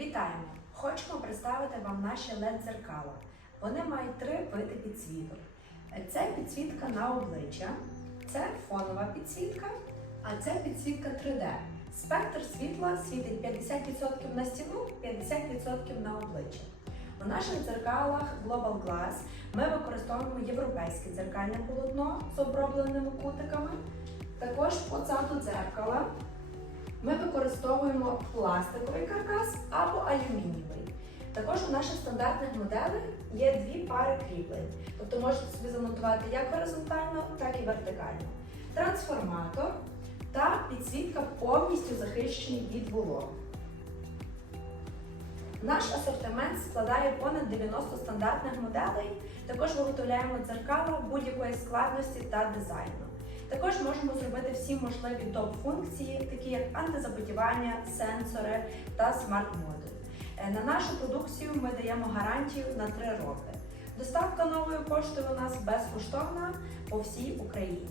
Вітаємо! Хочемо представити вам наші LED-дзеркала. Вони мають три види підсвіток. Це підсвітка на обличчя, це фонова підсвітка, а це підсвітка 3D. Спектр світла світить 50% на стіну, 50% на обличчя. У наших дзеркалах Global Glass ми використовуємо європейське дзеркальне полотно з обробленими кутиками. Також позаду дзеркала ми використовуємо пластиковий каркас або алюмінієвий. Також у наших стандартних моделей є дві пари кріплень, тобто можете собі замонтувати як горизонтально, так і вертикально. Трансформатор та підсвітка повністю захищені від вологи. Наш асортимент складає понад 90 стандартних моделей. Також виготовляємо дзеркала будь-якої складності та дизайну. Також можемо зробити всі можливі топ-функції, такі як антизапотівання, сенсори та смарт-модуль. Е, На нашу продукцію ми даємо гарантію на 3 роки. Доставка новою поштою у нас безкоштовна по всій Україні.